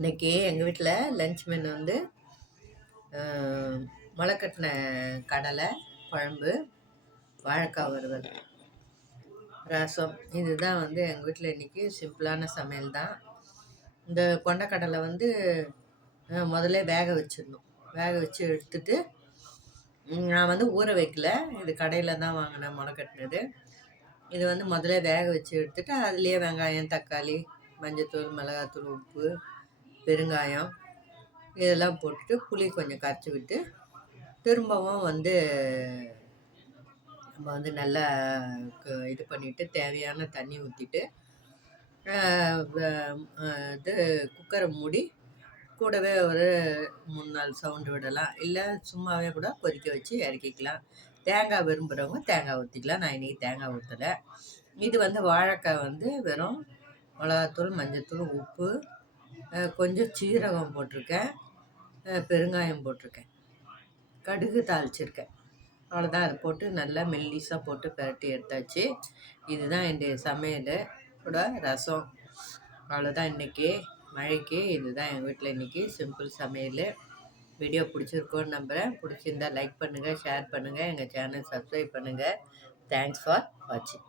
இன்றைக்கி எங்கள் வீட்டில் லன்ச் மெனு வந்து முளைக்கட்டின கடலை குழம்பு, வாழைக்காய் வறுவல், ரசம். இதுதான் வந்து எங்கள் வீட்டில் இன்றைக்கி சிம்பிளான சமையல் தான். இந்த கொண்டக்கடலை வந்து முதல்ல வேக வச்சிடணும். வேக வச்சு எடுத்துட்டு நான் வந்து ஊற வைக்கல, இது கடையில் தான் வாங்கினேன் முளைக்கட்டினது. இது வந்து முதல்ல வேக வச்சு எடுத்துட்டு அதுலேயே வெங்காயம், தக்காளி, மஞ்சத்தூள், மிளகாத்தூள், உப்பு, பெருங்காயம் இதெல்லாம் போட்டுட்டு புளி கொஞ்சம் கரைச்சி விட்டு திரும்பவும் வந்து நம்ம வந்து நல்லா இது பண்ணிவிட்டு தேவையான தண்ணி ஊற்றிட்டு இது குக்கரை மூடி கூடவே ஒரு 3-4 சவுண்டு விடலாம், இல்லை சும்மாவே கூட கொதிக்க வச்சு இறக்கிக்கலாம். தேங்காய் விரும்புகிறவங்க தேங்காய் ஊற்றிக்கலாம். நான் இன்றைக்கி தேங்காய் ஊற்றலை. இது வந்து வாழைக்காய் வந்து வெறும் மிளகாத்தூள், மஞ்சத்தூள், உப்பு, கொஞ்சம் சீரகம் போட்டிருக்கேன், பெருங்காயம் போட்டிருக்கேன், கடுகு தாளிச்சிருக்கேன். அவ்வளோதான். அதை போட்டு நல்லா மெல்லிஸாக போட்டு பரட்டி எடுத்தாச்சு. இதுதான் என்னுடைய சமையல் கூட ரசம். அவ்வளோதான். இன்றைக்கி மழைக்கு இதுதான் எங்கள் வீட்டில் இன்றைக்கி சிம்பிள் சமையல். வீடியோ பிடிச்சிருக்கோன்னு நம்புகிறேன். பிடிச்சிருந்தால் லைக் பண்ணுங்கள், ஷேர் பண்ணுங்கள், எங்கள் சேனல் சப்ஸ்கிரைப் பண்ணுங்கள். தேங்க்ஸ் ஃபார் வாட்சிங்.